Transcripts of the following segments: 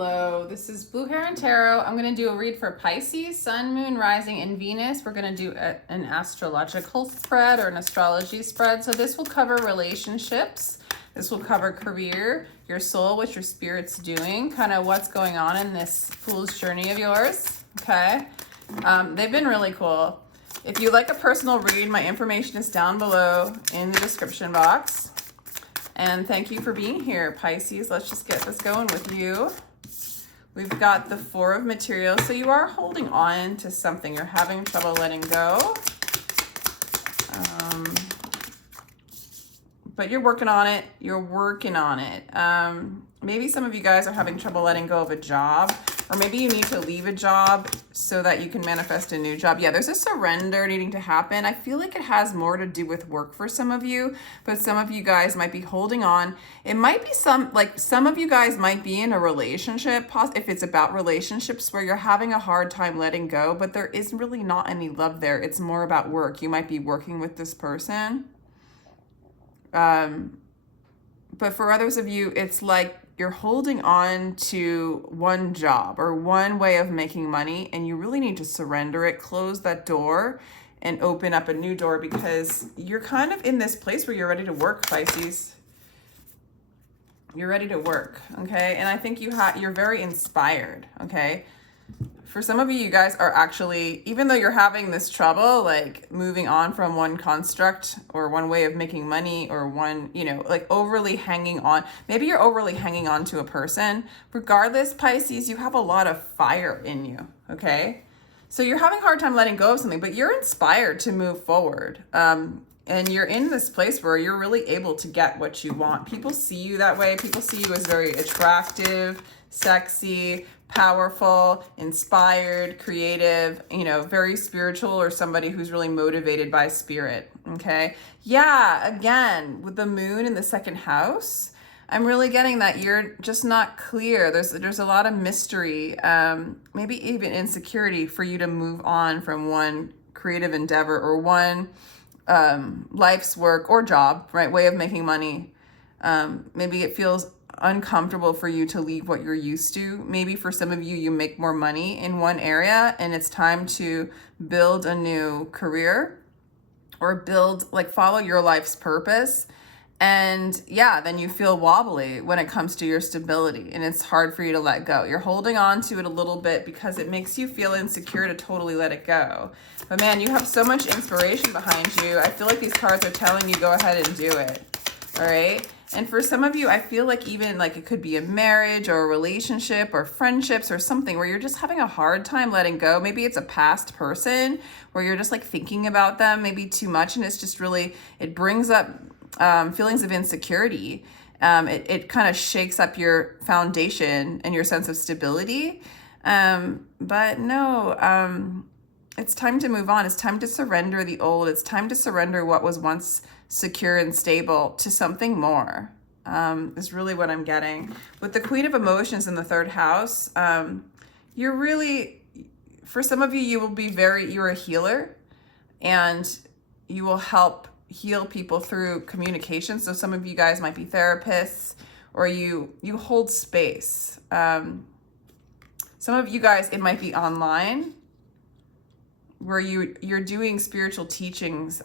Hello, this is Blue Heron Tarot. I'm going to do a read for Pisces, Sun, Moon, Rising, and Venus. We're going to do an astrological spread or an astrology spread. So this will cover relationships. This will cover career, your soul, what your spirit's doing, kind of what's going on in this fool's journey of yours. Okay. They've been really cool. If you like a personal read, my information is down below in the description box. And thank you for being here, Pisces. Let's just get this going with you. We've got the Four of Materials. So you are holding on to something. You're having trouble letting go. But you're working on it. You're working on it. Maybe some of you guys are having trouble letting go of a job, or maybe you need to leave a job so that you can manifest a new job. Yeah, there's a surrender needing to happen. I feel like it has more to do with work for some of you, but some of you guys might be holding on. It might be some of you guys might be in a relationship, if it's about relationships where you're having a hard time letting go, but there is really not any love there. It's more about work. You might be working with this person. But for others of you, it's like you're holding on to one job or one way of making money, and you really need to surrender it, close that door, and open up a new door, because you're kind of in this place where you're ready to work, Pisces. You're ready to work, okay? And I think you're very inspired, okay? For some of you, you guys are actually, even though you're having this trouble, like moving on from one construct or one way of making money or one, like overly hanging on. Maybe you're overly hanging on to a person. Regardless, Pisces, you have a lot of fire in you, okay? So you're having a hard time letting go of something, but you're inspired to move forward. And you're in this place where you're really able to get what you want. People see you that way. People see you as very attractive, sexy, powerful, inspired, creative, very spiritual, or somebody who's really motivated by spirit, okay? Yeah, again, with the moon in the second house, I'm really getting that you're just not clear. There's a lot of mystery, maybe even insecurity for you to move on from one creative endeavor or one life's work or job, right? Way of making money. Maybe it feels uncomfortable for you to leave what you're used to. Maybe for some of you, you make more money in one area and it's time to build a new career or follow your life's purpose. And yeah, then you feel wobbly when it comes to your stability and it's hard for you to let go. You're holding on to it a little bit because it makes you feel insecure to totally let it go. But man, you have so much inspiration behind you. I feel like these cards are telling you go ahead and do it. All right. And for some of you, I feel like even like it could be a marriage or a relationship or friendships or something where you're just having a hard time letting go. Maybe it's a past person where you're just like thinking about them maybe too much. And it's just really, it brings up feelings of insecurity. It kind of shakes up your foundation and your sense of stability. But no, it's time to move on. It's time to surrender the old. It's time to surrender what was once secure and stable to something more, is really what I'm getting. With the Queen of Emotions in the third house, you're really, for some of you, you're a healer and you will help heal people through communication. So some of you guys might be therapists or you hold space. Some of you guys, it might be online where you're doing spiritual teachings.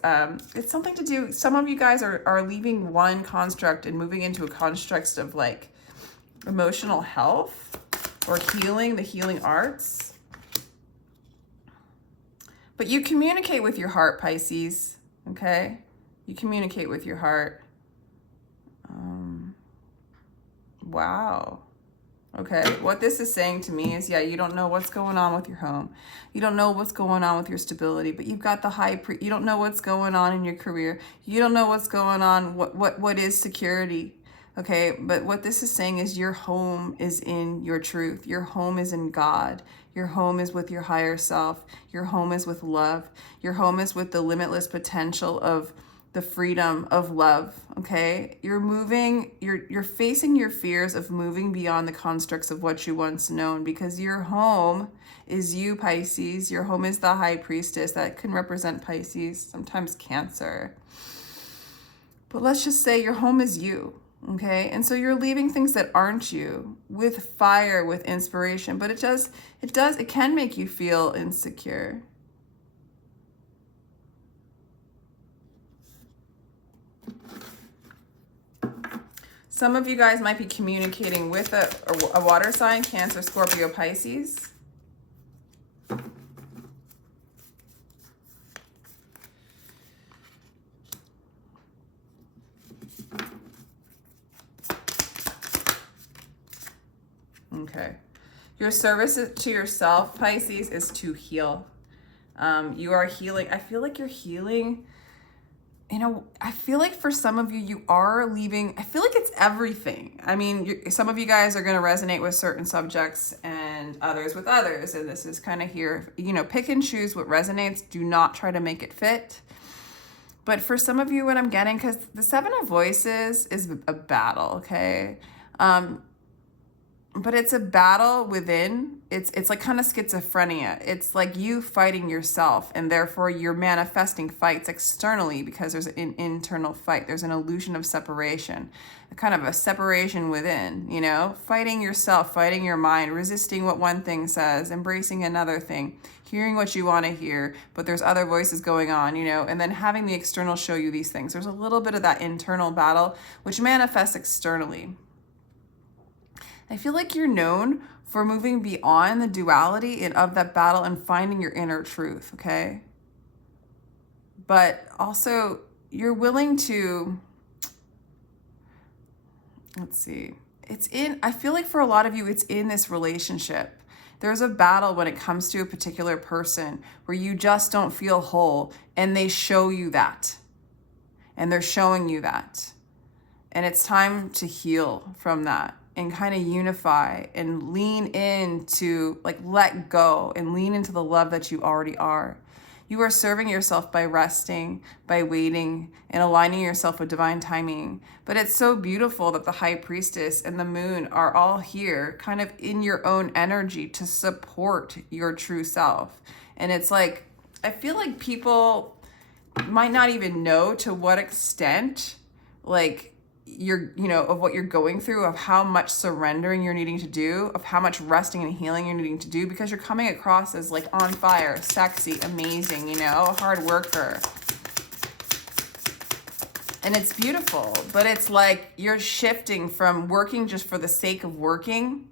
It's something to do, some of you guys are leaving one construct and moving into a construct of like emotional health or healing, the healing arts. But you communicate with your heart, Pisces, okay? You communicate with your heart. Wow. Okay, what this is saying to me is, yeah, you don't know what's going on with your home. You don't know what's going on with your stability, but you've got the you don't know what's going on in your career. You don't know what's going on, what is security, okay? But what this is saying is your home is in your truth. Your home is in God. Your home is with your higher self. Your home is with love. Your home is with the limitless potential of the freedom of love, okay? You're facing your fears of moving beyond the constructs of what you once known, because your home is you, Pisces. Your home is the High Priestess. That can represent Pisces, sometimes Cancer. But let's just say your home is you, Okay, and so you're leaving things that aren't you with fire, with inspiration, but it can make you feel insecure. Some of you guys might be communicating with a water sign, Cancer, Scorpio, Pisces. Okay. Your service to yourself, Pisces, is to heal. You are healing. I feel like you're healing. You know, I feel like for some of you, you are leaving. I feel like it's everything. I mean, some of you guys are going to resonate with certain subjects and others with others. And this is kind of here, you know, pick and choose what resonates. Do not try to make it fit. But for some of you, what I'm getting, because the Seven of Voices is a battle, okay? But it's a battle within. It's like kind of schizophrenia. It's like you fighting yourself, and therefore you're manifesting fights externally because there's an internal fight. There's an illusion of separation, a kind of a separation within, you know, fighting yourself, fighting your mind, resisting what one thing says, embracing another thing, hearing what you want to hear, but there's other voices going on, you know, and then having the external show you these things. There's a little bit of that internal battle, which manifests externally. I feel like you're known for moving beyond the duality and of that battle and finding your inner truth, okay? But also, you're willing to, let's see, I feel like for a lot of you, it's in this relationship. There's a battle when it comes to a particular person where you just don't feel whole, and they show you that. And they're showing you that. And it's time to heal from that and kind of unify and lean into, like, let go and lean into the love that you already are. You are serving yourself by resting, by waiting, and aligning yourself with divine timing. But it's so beautiful that the High Priestess and the Moon are all here kind of in your own energy to support your true self. And it's like, I feel like people might not even know to what extent, like, you're, you know, of what you're going through, of how much surrendering you're needing to do, of how much resting and healing you're needing to do, because you're coming across as like on fire, sexy, amazing, you know, a hard worker. And it's beautiful, but it's like you're shifting from working just for the sake of working.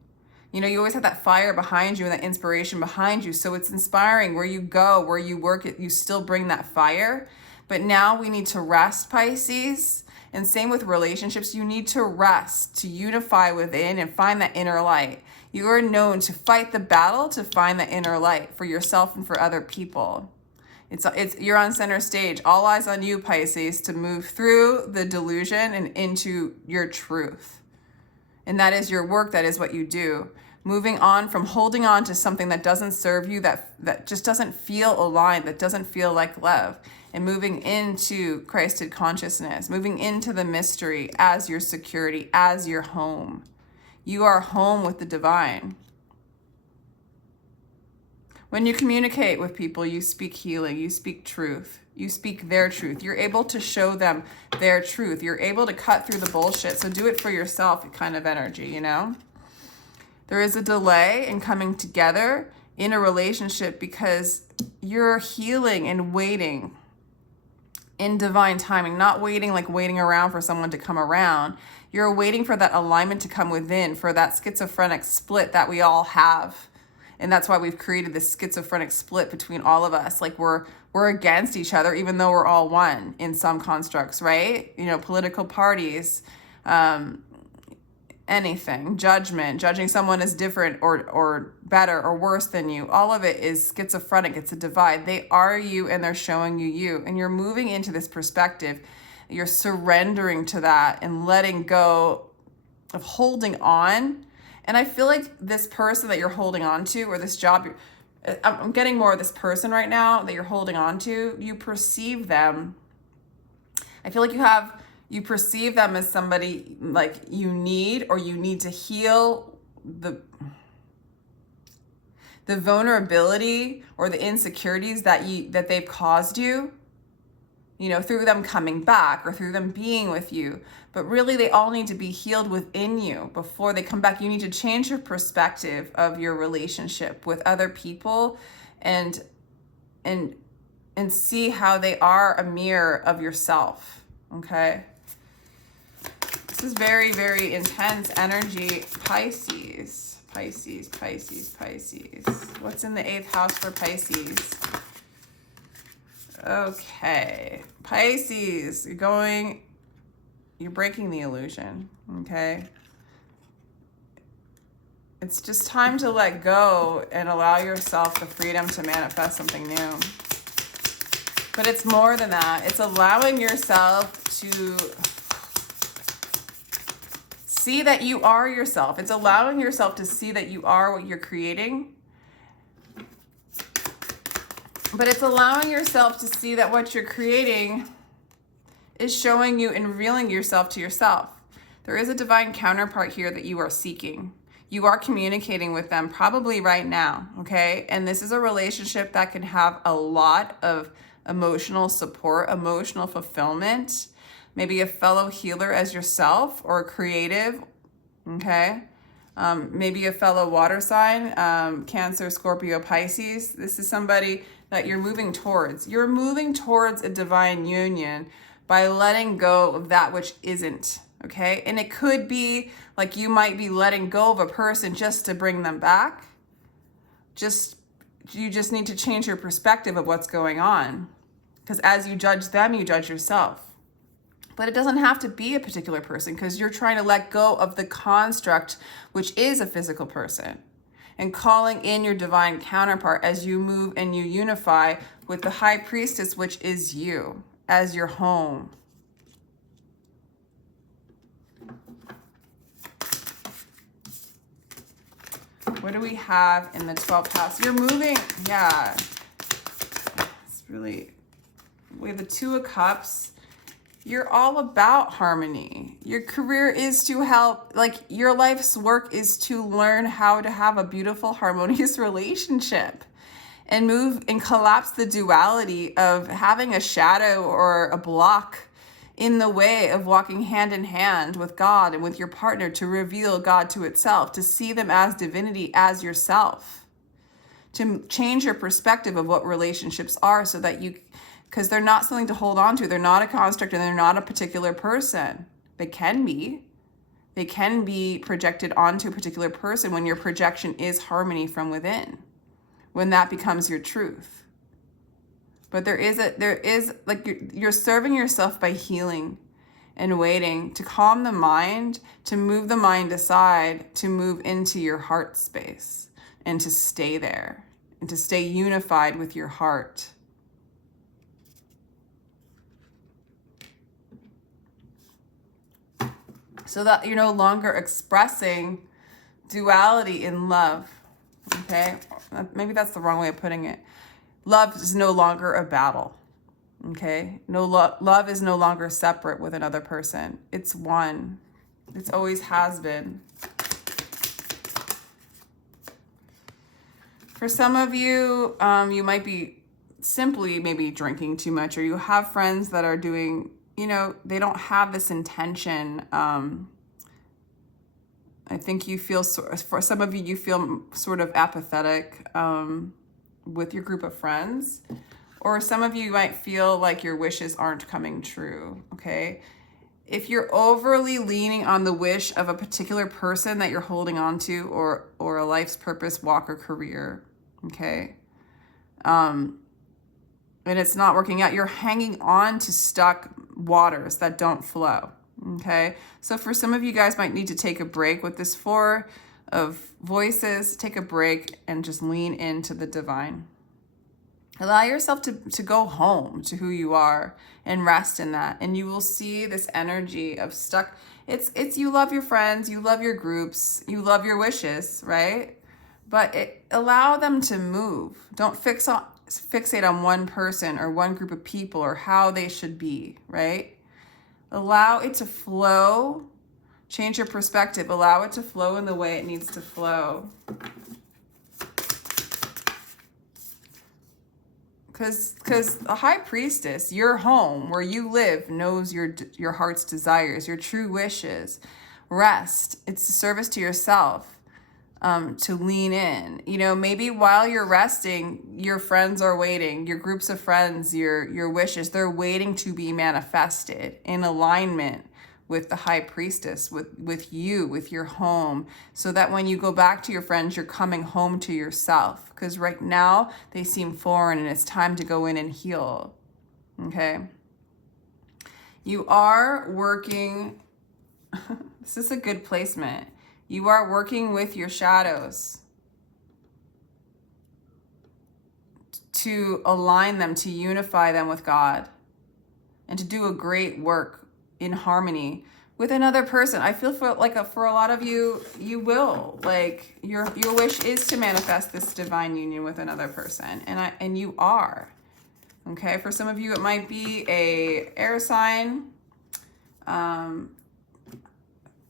You know, you always have that fire behind you and that inspiration behind you. So it's inspiring where you go, where you work, you still bring that fire. But now we need to rest, Pisces. And same with relationships, you need to rest, to unify within and find that inner light. You are known to fight the battle to find the inner light for yourself and for other people. You're on center stage, all eyes on you, Pisces, to move through the delusion and into your truth. And that is your work, that is what you do. Moving on from holding on to something that doesn't serve you, that just doesn't feel aligned, that doesn't feel like love. And moving into Christed consciousness, moving into the mystery as your security, as your home. You are home with the divine. When you communicate with people, you speak healing, you speak truth, you speak their truth. You're able to show them their truth. You're able to cut through the bullshit. So do it for yourself kind of energy, you know? There is a delay in coming together in a relationship because you're healing and waiting in divine timing, not waiting like waiting around for someone to come around. You're waiting for that alignment to come within, for that schizophrenic split that we all have. And that's why we've created this schizophrenic split between all of us. Like we're against each other, even though we're all one in some constructs, right? You know, political parties, anything, judging someone as different or better or worse than you. All of it is schizophrenic. It's a divide. They are you and they're showing you you. And you're moving into this perspective. You're surrendering to that and letting go of holding on. And I feel like this person that you're holding on to, or this job, I'm getting more of this person right now that you're holding on to, you perceive them. I feel like you perceive them as somebody like you need to heal the vulnerability or the insecurities that they've caused you. through them coming back or through them being with you. But really, they all need to be healed within you before they come back. You need to change your perspective of your relationship with other people and see how they are a mirror of yourself, okay? This is very, very intense energy, Pisces. Pisces, Pisces, Pisces. What's in the 8th house for Pisces? Okay, Pisces, you're breaking the illusion, okay? It's just time to let go and allow yourself the freedom to manifest something new. But it's more than that. It's allowing yourself to see that you are yourself. It's allowing yourself to see that you are what you're creating. But it's allowing yourself to see that what you're creating is showing you and revealing yourself to yourself. There is a divine counterpart here that you are seeking. You are communicating with them probably right now, okay? And this is a relationship that can have a lot of emotional support, emotional fulfillment, maybe a fellow healer as yourself or a creative, okay? Maybe a fellow water sign, Cancer, Scorpio, Pisces. This is somebody that you're moving towards. You're moving towards a divine union by letting go of that which isn't, okay? And it could be like you might be letting go of a person just to bring them back. You just need to change your perspective of what's going on. Because as you judge them, you judge yourself. But it doesn't have to be a particular person because you're trying to let go of the construct, which is a physical person, and calling in your divine counterpart as you move and you unify with the High Priestess, which is you, as your home. What do we have in the 12th house? You're moving, yeah. It's really, we have the 2 of Cups. You're all about harmony. Your career is to help, like your life's work is to learn how to have a beautiful, harmonious relationship and move and collapse the duality of having a shadow or a block in the way of walking hand in hand with God and with your partner to reveal God to itself, to see them as divinity, as yourself, to change your perspective of what relationships are so that because they're not something to hold on to. They're not a construct and they're not a particular person. They can be. They can be projected onto a particular person when your projection is harmony from within, when that becomes your truth. But there is like you're serving yourself by healing and waiting to calm the mind, to move the mind aside, to move into your heart space and to stay there and to stay unified with your heart. So that you're no longer expressing duality in love, okay? Maybe that's the wrong way of putting it. Love is no longer a battle, okay? Love is no longer separate with another person. It's one. It's always has been. For some of you, you might be simply maybe drinking too much, or you have friends that are doing, they don't have this intention. I think you feel, for some of you, you feel sort of apathetic with your group of friends. Or some of you might feel like your wishes aren't coming true, okay? If you're overly leaning on the wish of a particular person that you're holding on to or a life's purpose, walk, or career, okay? And it's not working out, you're hanging on to stuck waters that don't flow, okay? So for some of you guys might need to take a break with this 4 of voices, take a break and just lean into the divine. Allow yourself to go home to who you are and rest in that. And you will see this energy of stuck. It's you love your friends, you love your groups, you love your wishes, right? But allow them to move. Don't fixate on one person or one group of people or how they should be, right? Allow it to flow. Change your perspective. Allow it to flow in the way it needs to flow. Because the high priestess, your home where you live, knows your heart's desires, your true wishes. Rest. It's a service to yourself, to lean in. You know, maybe while you're resting, your friends are waiting, your groups of friends, your wishes, they're waiting to be manifested in alignment with the high priestess, with you, with your home, so that when you go back to your friends, you're coming home to yourself. Because right now they seem foreign and it's time to go in and heal. Okay. You are working. This is a good placement. You are working with your shadows to align them, to unify them with God, and to do a great work in harmony with another person. I feel for a lot of you, you will, like, your wish is to manifest this divine union with another person, and you are. Okay, for some of you it might be a air sign,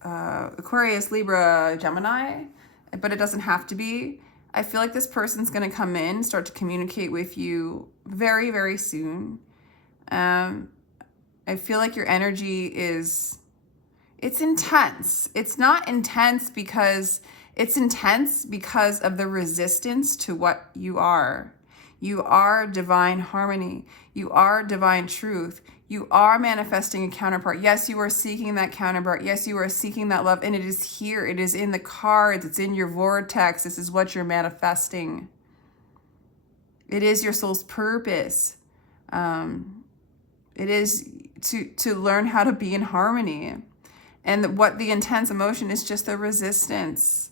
Aquarius, Libra, Gemini, but it doesn't have to be. I feel like this person's going to come in, start to communicate with you very, very soon. I feel like your energy it's intense. It's not intense because it's intense because of the resistance to what you are. You are divine harmony. You are divine truth. You are manifesting a counterpart. Yes, you are seeking that counterpart. Yes, you are seeking that love. And it is here. It is in the cards. It's in your vortex. This is what you're manifesting. It is your soul's purpose. It is to learn how to be in harmony. And what the intense emotion is just the resistance,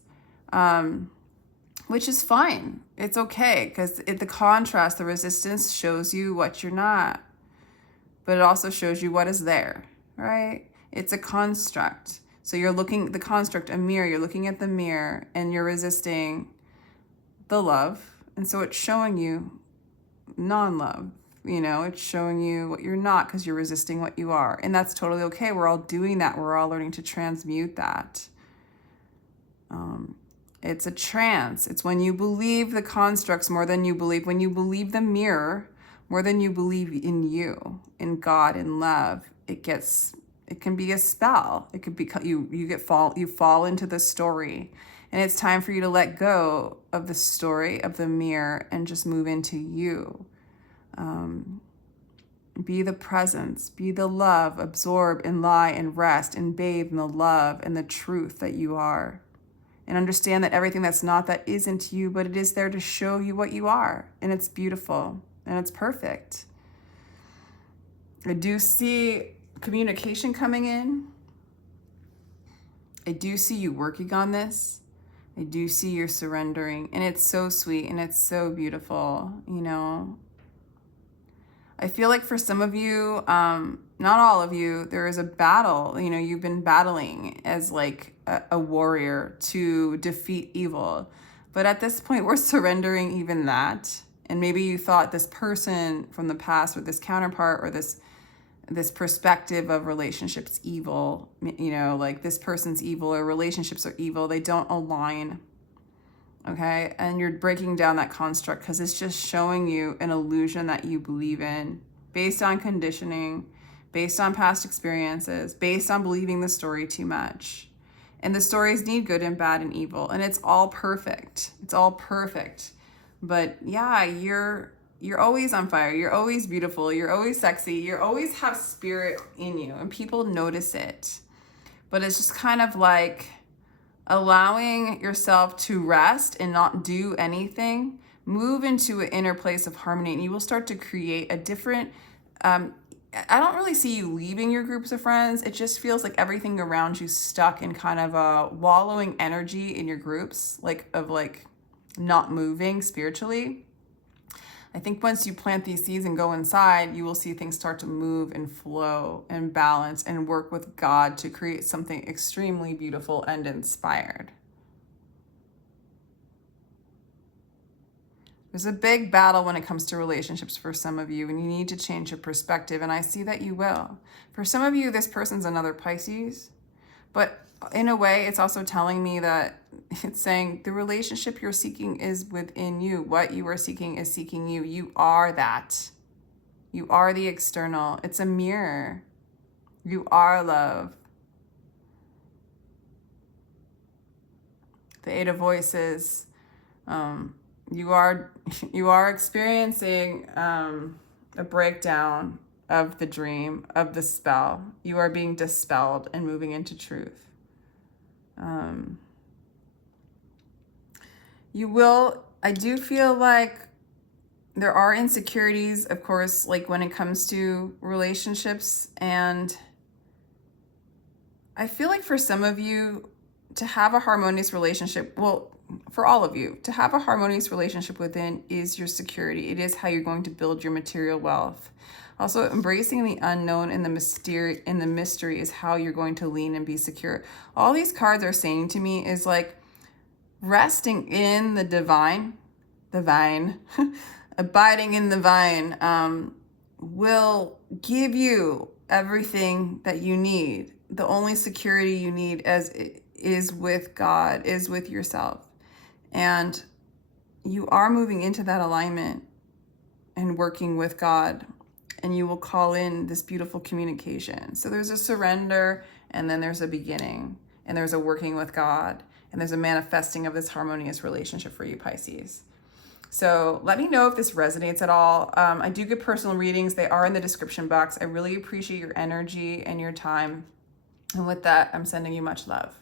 which is fine. It's okay, because the contrast, the resistance shows you what you're not. But it also shows you what is there, right? It's a construct. So you're looking, the construct, a mirror, you're looking at the mirror and you're resisting the love. And so it's showing you non-love, you know, it's showing you what you're not because you're resisting what you are. And that's totally okay. We're all doing that. We're all learning to transmute that. It's a trance. It's when you believe the constructs more than you believe, when you believe the mirror more than you believe in you, in God, in love, it can be a spell. It could be, you fall into the story, and it's time for you to let go of the story of the mirror and just move into you. Be the presence, be the love, absorb and lie and rest and bathe in the love and the truth that you are. And understand that everything that's not, that isn't you, but it is there to show you what you are. And it's beautiful and it's perfect. I do see communication coming in. I do see you working on this. I do see you surrendering. And it's so sweet and it's so beautiful, you know. I feel like for some of you, not all of you, there is a battle. You know, you've been battling as like a warrior to defeat evil. But at this point, we're surrendering even that. And maybe you thought this person from the past or this counterpart or this perspective of relationships evil, you know, like this person's evil or relationships are evil. They don't align. Okay, and you're breaking down that construct because it's just showing you an illusion that you believe in based on conditioning, based on past experiences, based on believing the story too much. And the stories need good and bad and evil, and it's all perfect. It's all perfect. But yeah, you're always on fire. You're always beautiful. You're always sexy. You always have spirit in you, and people notice it. But it's just kind of like allowing yourself to rest and not do anything, move into an inner place of harmony, and you will start to create a different, I don't really see you leaving your groups of friends. It just feels like everything around you stuck in kind of a wallowing energy in your groups, like not moving spiritually. I think once you plant these seeds and go inside, you will see things start to move and flow and balance and work with God to create something extremely beautiful and inspired. There's a big battle when it comes to relationships for some of you, and you need to change your perspective, and I see that you will. For some of you, this person's another Pisces, but in a way, it's also telling me that it's saying the relationship you're seeking is within you. What you are seeking is seeking you. You are that. You are the external. It's a mirror. You are love. The Eight of Voices. You are experiencing a breakdown of the dream, of the spell. You are being dispelled and moving into truth. I do feel like there are insecurities, of course, like when it comes to relationships. And I feel like for some of you to have a harmonious relationship, well, for all of you, to have a harmonious relationship within is your security. It is how you're going to build your material wealth. Also, embracing the unknown and the mystery is how you're going to lean and be secure. All these cards are saying to me is like resting in the divine, abiding in the vine will give you everything that you need. The only security you need is with God, is with yourself. And you are moving into that alignment and working with God, and you will call in this beautiful communication. So there's a surrender, and then there's a beginning, and there's a working with God, and there's a manifesting of this harmonious relationship for you, Pisces. So let me know if this resonates at all. I do get personal readings. They are in the description box. I really appreciate your energy and your time. And with that, I'm sending you much love.